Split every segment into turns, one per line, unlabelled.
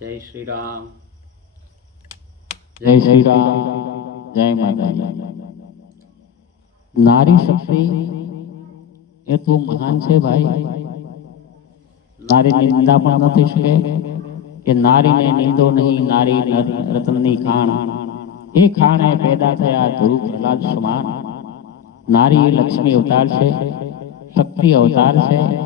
જય શ્રી રામ.
જય શ્રી રામ. જય માતાજી. નારી શક્તિ એ તો મહાન છે ભાઈ. નારીની નિંદા પણ ન થઈ શકે. કે નારીને નિંદો નહીં, નારી રત્નની ખાણ. એ ખાણે પેદા થયા ધ્રુવ પ્રહલાદ, સમાન. નારી એ લક્ષ્મી અવતાર છે, શક્તિ અવતાર છે.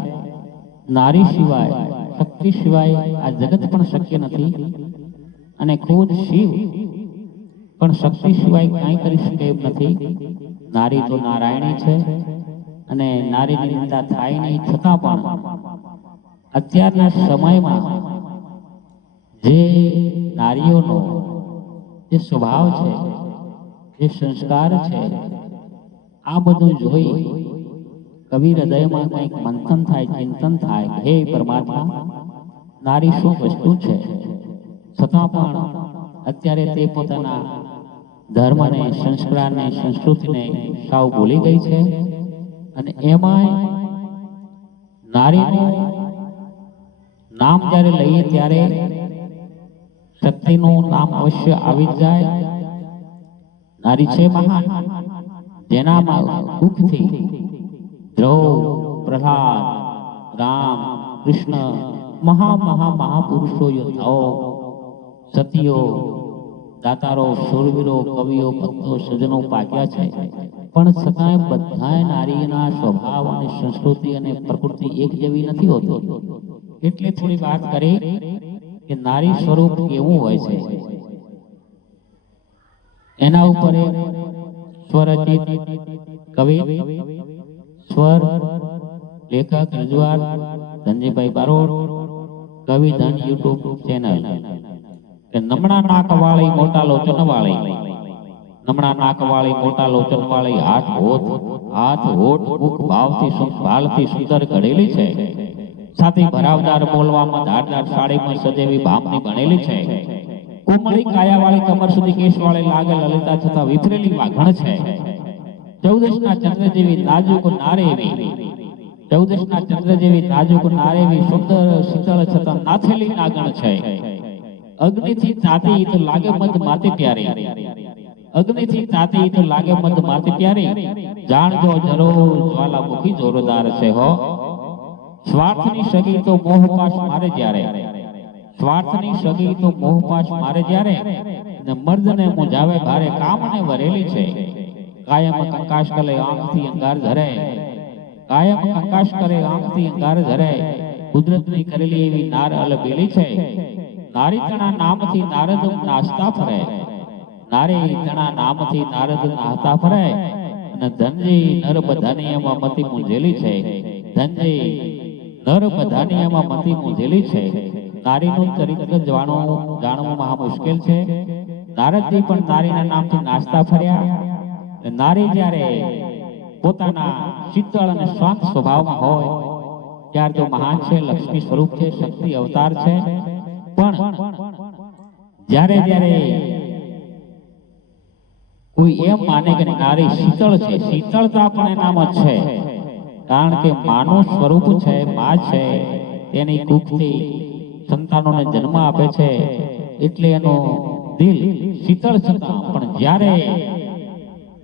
નારી સિવાય શક્તિ સિવાય આ જગત પણ શક્ય નથી. અને ખુદ શિવ પણ શક્તિ સિવાય કાંઈ કરી શકે એમ નથી. નારી તો નારાયણી છે અને નારીની નિંદા થાય નહીં. છતાં પણ અત્યારના સમયમાં જે નારીઓનો જે સ્વભાવ છે, જે સંસ્કાર છે, આ બધું જોઈ કવિ હૃદયમાં કંઈક મંથન થાય, ચિંતન થાય, હે પરમાત્મા, નારી શું વસ્તુ છે? છતાં પણ અત્યારે તે પોતાના ધર્મને, સંસ્કારને, સંસ્કૃતિને સાવ ભૂલી ગઈ છે અને એમાંય નારીનું નામ જ્યારે લઈએ ત્યારે શક્તિનું નામ અવશ્ય આવી જ જાય. નારી છે મહાન, જેનામાં દુઃખથી ધ્રુવ પ્રહલાદ રામ કૃષ્ણ મહા મહા મહાપુરુષો યોદ્ધાઓ સતીઓ દાતારો શૂરવીરો કવિઓ ભક્તો સજનો પાક્યા છે। પણ છતાંય બધાય નારીના સ્વભાવ અને સંસ્કૃતિ અને પ્રકૃતિ એક જેવી નથી હોતી। એટલે થોડી વાત કરી કે નારી સ્વરૂપ કેવું હોય છે? એના ઉપર સ્વરચિત કવિ સ્વર, લેખક, રજૂઆત ધનજીભાઈ બારોટ કવિ ધન યુટ્યુબ ચેનલ. નમણા નાક વાળી મોટા લોચન વાળી નમણા નાક વાળી મોટા લોચન વાળી હાથ હોઠ હાથ હોઠ મુખ ભાવથી ભાલથી સુંદર ઘડેલી છે. સાથે ભરાવદાર બોલવામાં ધારદાર સાડીમાં સજેવી ભામની બનેલી છે. કોમળી કાયાવાળી કમર સુધી કેસવાળી લાગે લલિતા છતાં વિફરેલી વાઘણ છે. ચૌદશના ચંદ્ર જેવી નાજુક નારેવી. ચૌદશના ચંદ્ર જેવી નાજુક નારેવી સુંદર, શીતળ છતાં નાથેલી નાગણ છે. અગ્નિથી તાતી તો લાગે મત માતે પ્યારી. અગ્નિથી તાતી તો લાગે મત માતે પ્યારી. જાણજો જરો જ્વાલામુખી જોરદાર છે હો. સ્વાર્થની સગી તો મોહપાશ મારે જ્યારે. સ્વાર્થની સગી તો મોહપાશ મારે જ્યારે. ને મર્દને મુજાવે ભારે કામને વરેલી છે. કાયમ કંકાશ કરે આંખથી અંગાર ધરે કાયમ કંકાશ કરે આંખથી અંગાર ધરે કુદરતની કરેલી એવી નાર અલબેલી છે. નારી તણા નામથી નારદ નાસ્તા ફરે. નારી તણા નામથી નારદ નાસ્તા ફરે. અને ધનજી નર બધાની એમાં મતી મૂંઝેલી છે. ધનજી નર બધાની મતી મૂંઝેલી છે. નારીનું ચરિત્ર જાણવું જાણવું મહા મુશ્કેલ છે. નારદજી પણ નારીના નામથી નાસ્તા ફર્યા. નારી જ્યારે પોતાના શીતળ અને શાંત સ્વભાવમાં હોય, ત્યારે તો મહાન છે, લક્ષ્મી સ્વરૂપ છે, શક્તિ અવતાર છે. પણ જ્યારે જ્યારે કોઈ એમ માને કે નારી શીતળ છે, શીતળતા પણ એનામાં છે. કારણ કે માનવ સ્વરૂપ છે, મા છે, તેની કુખથી સંતાનોને જન્મ આપે છે. એટલે એનો દિલ શીતળ છતાં, પણ જ્યારે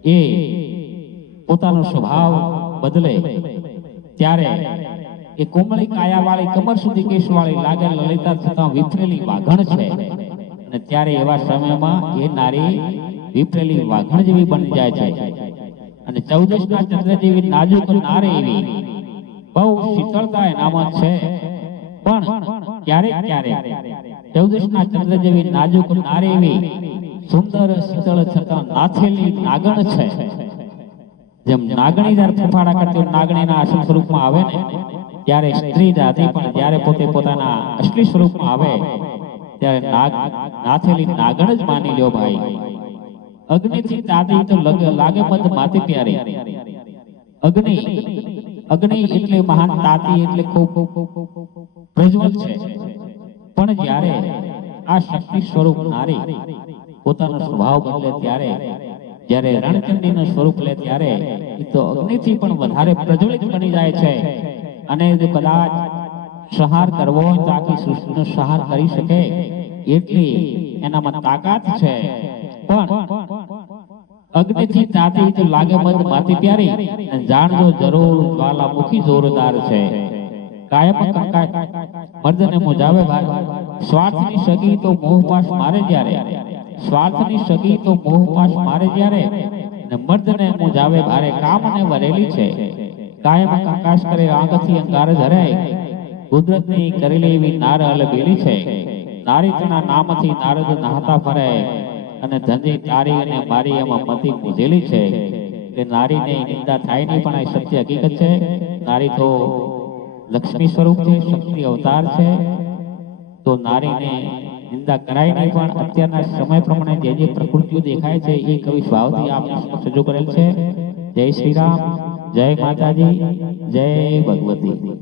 એ પોતાનો સ્વભાવ બદલે. ત્યારે એ કોમળી કાયાવાળી કમર સુધી કેશવાળી લાગે લલિતા થતા વિફરેલી વાઘણ છે. અને ત્યારે એવા સમયમાં એ નારી વિફરેલી વાઘણ જેવી બની જાય છે. અને ચૌદશના ચંદ્ર જેવી નાજુક નારી એવી. બહુ શીતળતા એનામાં છે. પણ ક્યારેક ક્યારેક ચૌદશના ચંદ્ર જેવી નાજુક નારી એવી સુંદર શીતળ છતાં નાથેલી નાગણ છે. જેમ નાગણી જ્યારે ફૂફાડા કરતી નાગણીના અસલ સ્વરૂપમાં આવે ને, ત્યારે સ્ત્રી જાતિ પણ જ્યારે પોતે પોતાના અસલી સ્વરૂપમાં આવે, ત્યારે નાગ નાથેલી નાગણ જ માની લ્યો ભાઈ. અગ્નિથી તાતી તો લગ- મત માતી પ્યારી. અગ્નિ અગ્નિ એટલે મહાન તાતી એટલે ખૂબ પ્રજ્વલ છે. પણ જ્યારે આ શક્તિ સ્વરૂપ નારી પોતાનો સ્વભાવ બદલે ત્યારે જ્યારે રણચંડીનું સ્વરૂપ લે ત્યારે એ તો અગ્નિથી પણ વધારે પ્રજ્વલિત બની જાય છે અને કદાચ સહાર કરવો તાકી સૃષ્ટિનો સંહાર કરી શકે એટલી એનામાં તાકાત છે પણ અગ્નિથી તાતી તો લાગે મત માતી પ્યારી અને જાણજો જરૂર જ્વાલામુખી જોરદાર છે કાયમ કંકાય મર્દને મુજાવે ભાર સ્વાર્થની સગી તો મોહપાશ મારે જ્યારે સ્વાર્થની સગી તો મોહપાશ મારે જ્યારે ને મર્દને જાવે ભારે કામ અને વરેલી છે. કાયમ આકાશ કરે, આંગથી અંગાર ધરાય. કુદરતની કરેલી એવી નાર અલબેલી છે. નારી તેના નામથી નારદ નહાતા ફરે અને ધંધી તારી અને મારી એમાં મતી પૂજેલી છે. કે નારીને નિંદા થાય નહીં, પણ આ સત્ય હકીકત છે. નારી તો લક્ષ્મી સ્વરૂપ છે શક્તિ અવતાર છે. તો નારીને નિંદા કરાય નહીં, પણ અત્યારના સમય પ્રમાણે જે જે પ્રકૃતિઓ દેખાય છે, એ કવિ સ્વાવતી આપને સમક્ષ કરેલ છે. જય શ્રી રામ, જય માતાજી, જય ભગવતી.